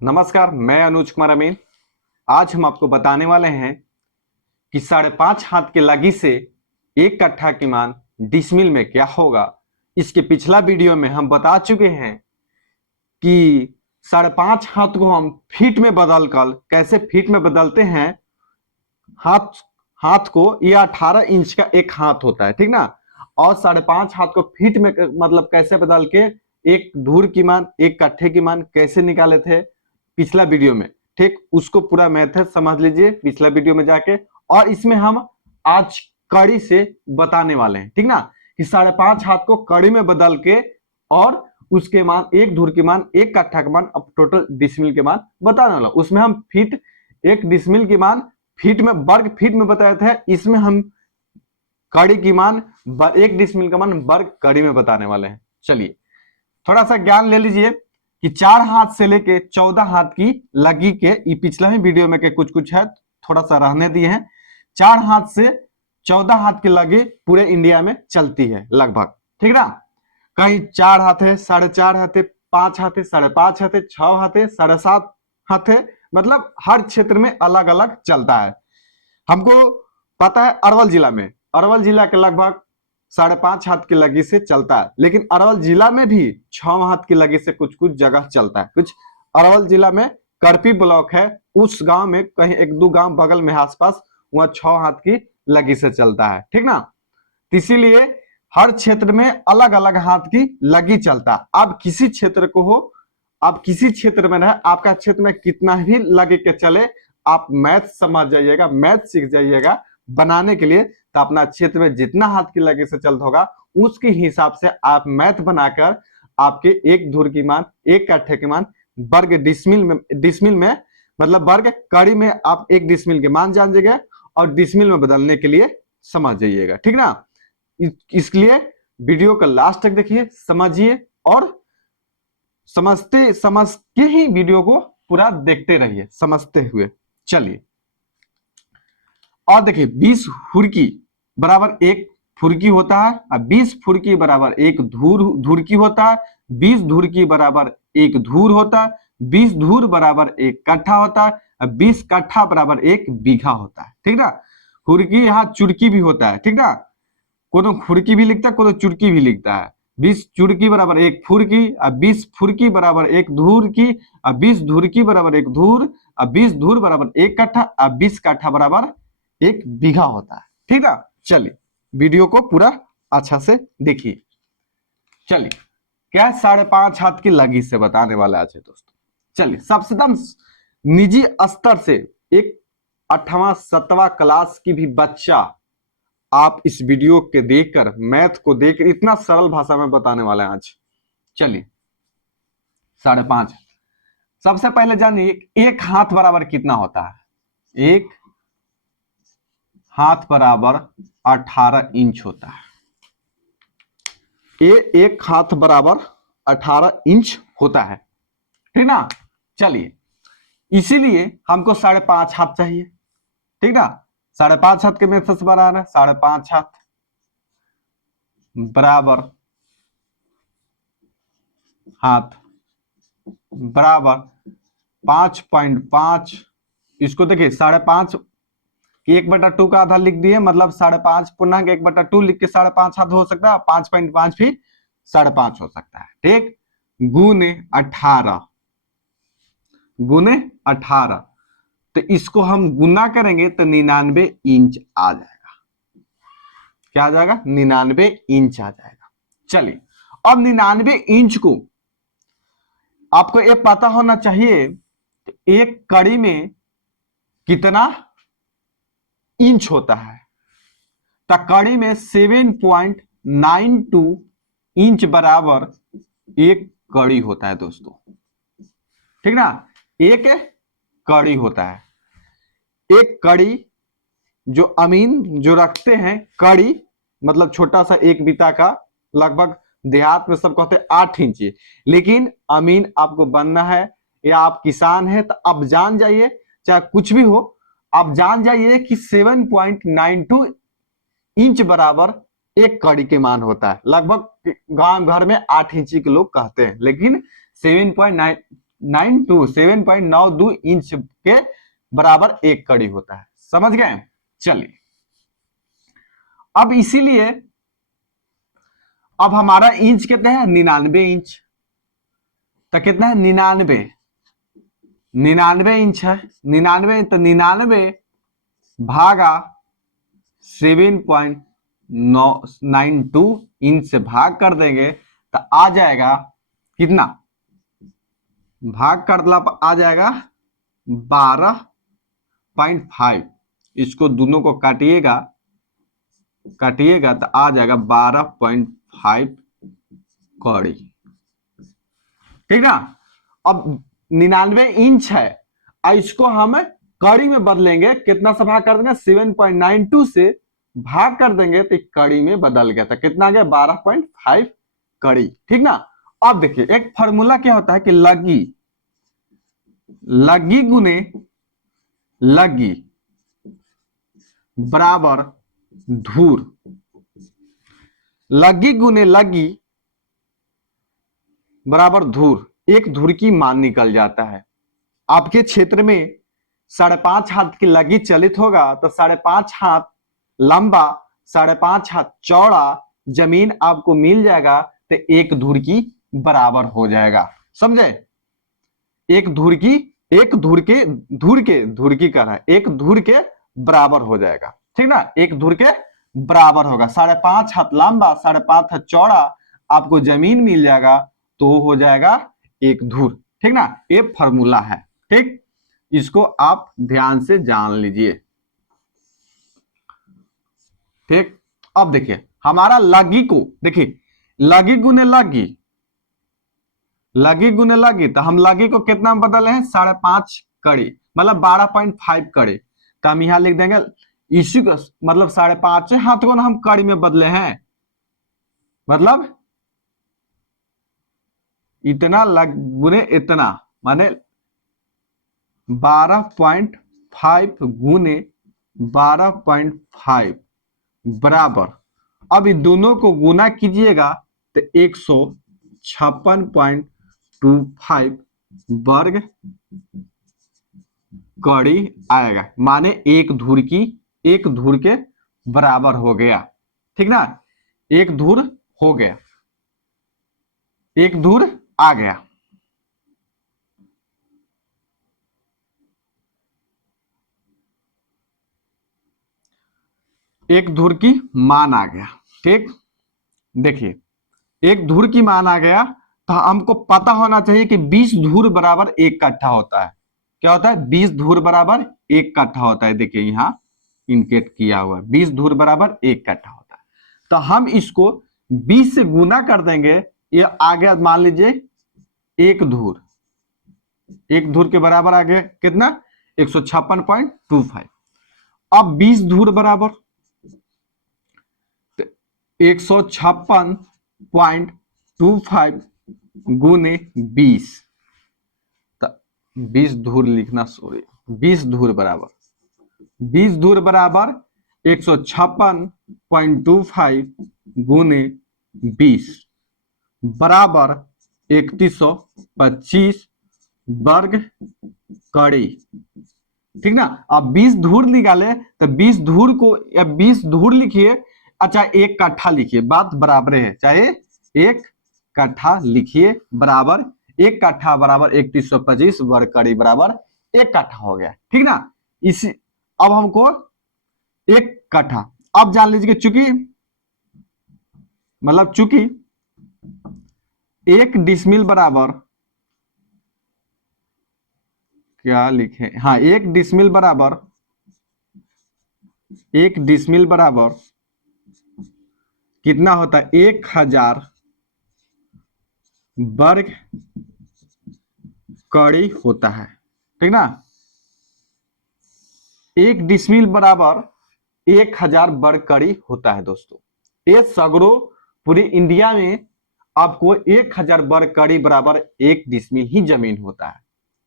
नमस्कार, मैं अनुज कुमार अमीन। आज हम आपको बताने वाले हैं कि 5.5 हाथ के लगी से 1 कट्ठा की मान डिसमिल में क्या होगा। इसके पिछला वीडियो में हम बता चुके हैं कि 5.5 हाथ को हम फीट में बदल कर कैसे फीट में बदलते हैं। हाथ हाथ को ये 18 इंच का एक हाथ होता है, ठीक ना। और 5.5 हाथ को फीट में मतलब कैसे बदल के एक धूर की मान, एक कट्ठे की मान कैसे निकाले थे पिछला वीडियो में, ठीक। उसको पूरा मेथड समझ लीजिए पिछला वीडियो में जाके। और इसमें हम आज कड़ी से बताने वाले हैं, ठीक ना, कि 5.5 हाथ को कड़ी में बदल के और उसके मान, एक धूर की मान, एक कट्ठा का मान, अब टोटल डिसमिल के मान बताने वाला। उसमें हम फीट, एक डिसमिल की मान फीट में, वर्ग फीट में बताए थे। इसमें हम कड़ी की मान, एक डिसमिल का मान वर्ग कड़ी में बताने वाले हैं। चलिए थोड़ा सा ज्ञान ले लीजिए कि 4 हाथ से लेके 14 हाथ की लगी के, ये पिछला ही वीडियो में के कुछ कुछ है, थोड़ा सा रहने दिए हैं। 4 हाथ से 14 हाथ की लगी पूरे इंडिया में चलती है लगभग, ठीक ना। कहीं 4 हाथ है, 4.5 हाथ है, 5 हाथ है, 5.5 हाथ है, 6 हाथ है, 7.5 हाथ है, मतलब हर क्षेत्र में अलग अलग चलता है। हमको पता है अरवल जिला के लगभग 5.5 हाथ की लगी से चलता है, लेकिन अरवल जिला में भी 6 हाथ की लगी से कुछ कुछ जगह चलता है। कुछ अरवल जिला में करपी ब्लॉक है, उस गांव में कहीं एक दो गांव बगल में आसपास, वहां 6 हाथ की लगी से चलता है, ठीक ना। इसीलिए हर क्षेत्र में अलग अलग हाथ की लगी चलता है। अब किसी क्षेत्र को हो, आप किसी क्षेत्र में रहे, आपका क्षेत्र में कितना भी लगे के चले, आप मैथ समझ जाइएगा, मैथ सीख जाइएगा बनाने के लिए। तो अपना क्षेत्र में जितना हाथ की लगे से चलता होगा उसके हिसाब से आप मैथ बनाकर आपके एक धुर की मान, एक कट्ठे की मान वर्ग डिसमिल में मतलब वर्ग कड़ी में आप एक डिसमिल के मान जान जाइएगा और डिसमिल में बदलने के लिए समझ जाइएगा, ठीक ना। इसलिए वीडियो का लास्ट तक देखिए, समझिए और समझ के ही वीडियो को पूरा देखते रहिए समझते हुए। चलिए और देखिए, 20 फुर्की बराबर 1 फुर्की होता है और 20 फुर्की बराबर 1 धुरकी होता है। 20 धुरकी बराबर 1 धूर होता है। 20 धूर बराबर 1 कट्ठा होता है और 20 कट्ठा बराबर 1 बीघा होता है, ठीक ना। फुर्की यहाँ चुड़की भी होता है, ठीक ना। कोनो फुर्की भी लिखता है, कोनो चुड़की भी लिखता है। 20 चुड़की बराबर 1 फुर्की और 20 फुर्की बराबर 1 धूर की और 20 धुरकी बराबर 1 धूर और 20 धूर बराबर 1 कट्ठा और 20 कट्ठा बराबर 1 बीघा होता है, ठीक ना। चलिए वीडियो को पूरा अच्छा से देखिए। चलिए क्या 5.5 हाथ की लगी से बताने वाला है दोस्तों। चलिए सबसे दम निजी स्तर से एक 8वां 7वां क्लास की भी बच्चा आप इस वीडियो के देखकर, मैथ को देखकर इतना सरल भाषा में बताने वाले हैं आज। चलिए 5.5, सबसे पहले जानिए एक हाथ बराबर कितना होता है। एक हाथ बराबर 18 इंच होता है। ये एक हाथ बराबर 18 इंच होता है, ठीक ना। चलिए इसीलिए हमको 5.5 हाथ चाहिए, ठीक ना। 5.5 हाथ के मेथड से बना रहे, 5.5 हाथ बराबर हाथ बराबर 5.5। इसको देखिए 5.5 1/2 का आधा लिख दिए, मतलब 5.5 पूर्णांक 1/2 लिख के 5.5 हाथ हो सकता है। 5.5 भी 5.5 हो सकता है, ठीक। गुने 18 गुने 18, तो इसको हम गुना करेंगे तो 99 इंच आ जाएगा। क्या आ जाएगा? 99 इंच आ जाएगा। चलिए अब 99 इंच को आपको ये पता होना चाहिए एक कड़ी में कितना इंच होता है। तो कड़ी में 7.92 इंच बराबर एक कड़ी होता है दोस्तों, ठीक ना। एक कड़ी होता है। एक कड़ी जो अमीन जो रखते हैं, कड़ी मतलब छोटा सा एक बीता का, लगभग देहात में सब कहते हैं 8 इंच, लेकिन अमीन आपको बनना है या आप किसान है तो आप जान जाइए, चाहे कुछ भी हो, आप जान जाइए कि 7.92 इंच बराबर एक कड़ी के मान होता है। लगभग गांव घर में 8 इंची के लोग कहते हैं, लेकिन 7.92 इंच के बराबर एक कड़ी होता है। समझ गए? चलिए, अब इसीलिए अब हमारा इंच कितना है? 99 इंच। तो कितना है? 99 इंच है। 99 तो 99 भागा 7.92 इंच से भाग कर देंगे तो आ जाएगा कितना? भाग कर आ जाएगा 12.5। इसको दोनों को काटिएगा तो आ जाएगा 12.5 कड़ी। ठीक ना? अब 99 इंच है और इसको हम कड़ी में बदलेंगे। कितना से भाग कर देंगे? 7.92 से भाग कर देंगे तो कड़ी में बदल गया था। कितना आ गया? 12.5 कड़ी। ठीक ना? अब देखिए, एक फॉर्मूला क्या होता है कि लगी गुने लगी बराबर धूर। लगी गुने लगी बराबर धूर। एक धूर की मान निकल जाता है। आपके क्षेत्र में 5.5 हाथ की लगी चलित होगा तो 5.5 हाथ लंबा 5.5 हाथ चौड़ा जमीन आपको मिल जाएगा तो एक धूर की बराबर हो जाएगा। समझे? एक धूर की बराबर हो जाएगा। ठीक ना? एक धूर के बराबर होगा। 5.5 हाथ लंबा 5.5 हाथ चौड़ा आपको जमीन मिल जाएगा तो हो जाएगा एक धूर। ठीक ना? ये फॉर्मूला है। ठीक, इसको आप ध्यान से जान लीजिए। ठीक, अब देखिए हमारा लगी को देखिए, लगी गुने लगी तो हम लगी को कितना बदले हैं? 5.5 कड़ी, मतलब 12.5 कड़ी। तो हम यहां लिख देंगे इसी को, मतलब 5.5 हाथ को ना हम कड़ी में बदले हैं, मतलब इतना गुने इतना, माने 12.5 गुने 12.5 बराबर। अब इन दोनों को गुना कीजिएगा तो 156.25 वर्ग कड़ी आएगा, माने एक धूर के बराबर हो गया। ठीक ना? एक धूर हो गया, एक धूर आ गया। एक धूर की मान आ गया। ठीक, देखिए एक धूर की मान आ गया तो हमको पता होना चाहिए कि 20 धूर बराबर एक कट्ठा होता है। क्या होता है? 20 धूर बराबर एक कट्ठा होता है। देखिए यहां इंडिकेट किया हुआ है, 20 धूर बराबर एक कट्ठा होता है। तो हम इसको 20 से गुना कर देंगे। ये आ गया, मान लीजिए एक धूर के बराबर आ गया कितना? 156.25। अब 20 धूर बराबर 156.25 गुने 20। 20 धूर लिखना, सॉरी, 20 धूर बराबर 156.25 गुने 20 बराबर 3125 वर्ग कड़ी। ठीक ना? अब 20 धूर निकाले तो 20 धूर को, या 20 धूर लिखिए, अच्छा एक कट्ठा लिखिए, बात बराबर है, चाहे एक कट्ठा लिखिए बराबर एक कट्ठा बराबर 3125 वर्ग कड़ी बराबर एक कट्ठा हो गया। ठीक ना? इसी अब हमको एक कट्ठा, अब जान लीजिए चूंकि एक डिसमिल बराबर, क्या लिखे, हाँ, एक डिसमिल बराबर कितना होता है? 1000 वर्ग कड़ी होता है। ठीक ना? एक डिसमिल बराबर 1000 वर्ग कड़ी होता है दोस्तों। ये सगरो पूरे इंडिया में आपको 1000 वर्ग कड़ी बराबर एक डिसमिल ही जमीन होता है।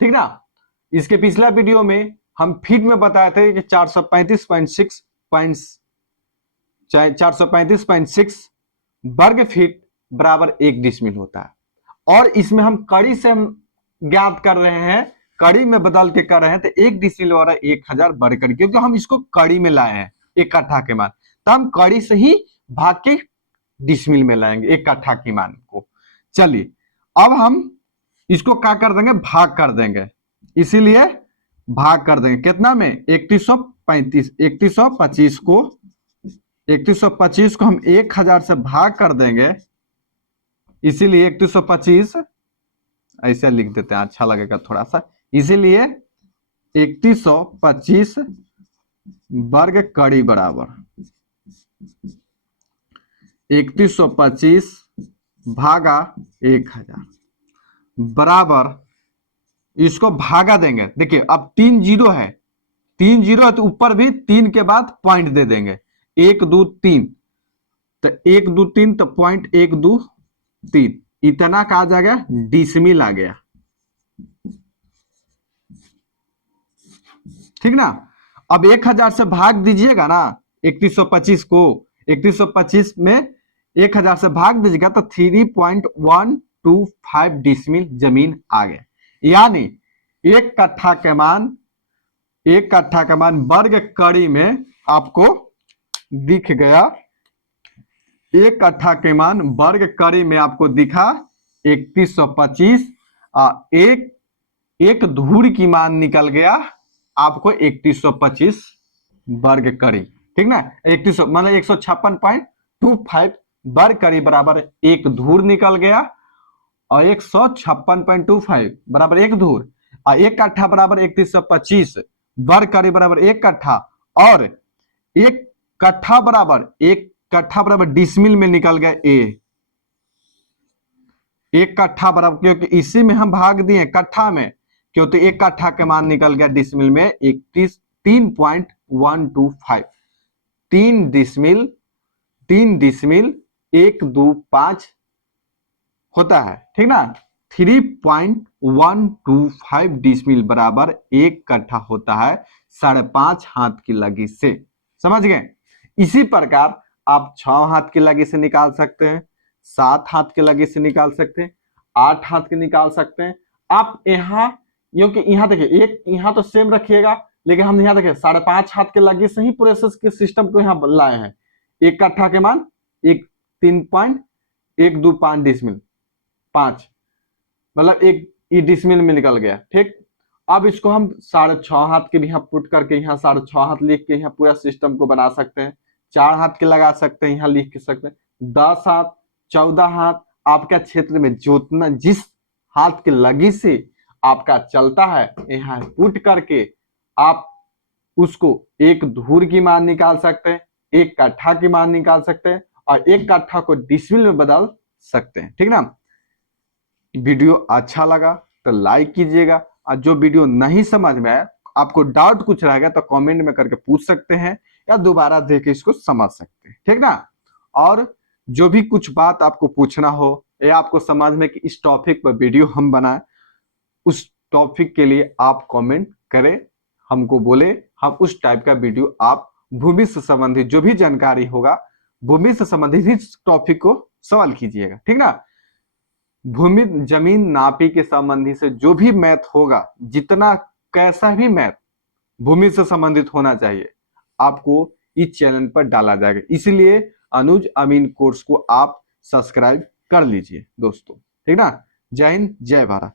ठीक ना? इसके पिछला वीडियो में हम फीट में बताए थे कि 435.6 वर्ग फीट बराबर एक डिसमिल होता है। और इसमें हम कड़ी से हम ज्ञात कर रहे हैं, कड़ी में बदल के कर रहे हैं, तो 1 डिसमिल और 1000 वर्ग कड़ी, क्योंकि हम इसको कड़ी में लाए हैं एक कट्ठा के मान, तो हम कड़ी से ही भाग के डिसमिल में लाएंगे एक कट्ठा के मान को। चलिए अब हम इसको क्या कर देंगे, भाग कर देंगे, इसीलिए भाग कर देंगे कितना में, 3125, 3125 को हम 1000 से भाग कर देंगे, इसीलिए 3125 ऐसे लिख देते हैं, अच्छा लगेगा थोड़ा सा, इसीलिए 3125 वर्ग कड़ी बराबर 3125 भागा 1000 बराबर, इसको भागा देंगे। देखिए अब 3 जीरो है, 3 जीरो है तो ऊपर भी 3 के बाद पॉइंट दे देंगे, 1 2 3, तो 1 2 3 तो पॉइंट 1 2 3, इतना का आ जाएगा डिसमिल आ गया, ठीक ना। अब 1000 से भाग दीजिएगा ना 3125 को, 3125 में 1000 से भाग दीजिएगा तो 3.125 डिसमिल जमीन आ गया, यानी एक कट्ठा के मान वर्ग कड़ी में आपको दिख गया, एक कट्ठा के मान वर्ग कड़ी में आपको दिखा 3125, एक धूर की मान निकल गया आपको 3125 वर्ग कड़ी, ठीक ना। 31 मतलब 156.25 वर्ग कड़ी बराबर एक धूर निकल गया, और 156.25 बराबर एक धूर, और एक कट्ठा बराबर 3125 वर्ग कड़ी बराबर एक कट्ठा, और एक कट्ठा बराबर डिसमिल में निकल गया एक कट्ठा बराबर, क्योंकि इसी में हम भाग दिए कट्ठा में, क्योंकि एक कट्ठा के मान निकल गया डिसमिल में 3.125, 3 डिसमिल 125 होता है, ठीक ना। 3.125 डिसमिल बराबर एक कट्ठा होता है 5.5 हाथ की लगी से, समझ गए। इसी प्रकार आप 6 हाथ की लगी से निकाल सकते हैं, 7 हाथ की लगी से निकाल सकते हैं, 8 हाथ के निकाल सकते हैं। आप यहाँ, क्योंकि यहाँ देखिए एक यहाँ तो सेम रखिएगा, लेकिन हम यहाँ देखिए 5.5 हाथ के लगी से ही पूरे के सिस्टम को यहाँ लाए हैं। एक कट्ठा के मान 3.125 डिसमिल 5, मतलब एक डिसमिल में निकल गया, ठीक। अब इसको हम 6.5 हाथ के भी यहाँ पुट करके यहाँ 6.5 हाथ लिख के यहाँ पूरा सिस्टम को बना सकते हैं, 4 हाथ के लगा सकते हैं, यहाँ लिख सकते हैं 10 हाथ, 14 हाथ, आपका क्षेत्र में जोतना जिस हाथ के लगी से आपका चलता है, यहाँ पुट करके आप उसको एक धूर की मान निकाल सकते हैं, एक कट्ठा की मान निकाल सकते हैं, और एक कट्ठा को डिसमिल में बदल सकते हैं, ठीक ना। वीडियो अच्छा लगा तो लाइक कीजिएगा, और जो वीडियो नहीं समझ में आया, आपको डाउट कुछ रहेगा तो कमेंट में करके पूछ सकते हैं, या दोबारा देख के इसको समझ सकते हैं, ठीक ना। और जो भी कुछ बात आपको पूछना हो या आपको समझ में कि इस टॉपिक पर वीडियो हम बनाए, उस टॉपिक के लिए आप कमेंट करें, हमको बोले, हम उस टाइप का वीडियो आप भूमि से संबंधित जो भी जानकारी होगा, भूमि से संबंधित इस टॉपिक को सवाल कीजिएगा, ठीक ना। भूमि जमीन नापी के संबंधी से जो भी मैथ होगा, जितना कैसा भी मैथ भूमि से संबंधित होना चाहिए, आपको इस चैनल पर डाला जाएगा, इसलिए अनुज अमीन कोर्स को आप सब्सक्राइब कर लीजिए दोस्तों, ठीक ना। जय हिंद, जय भारत।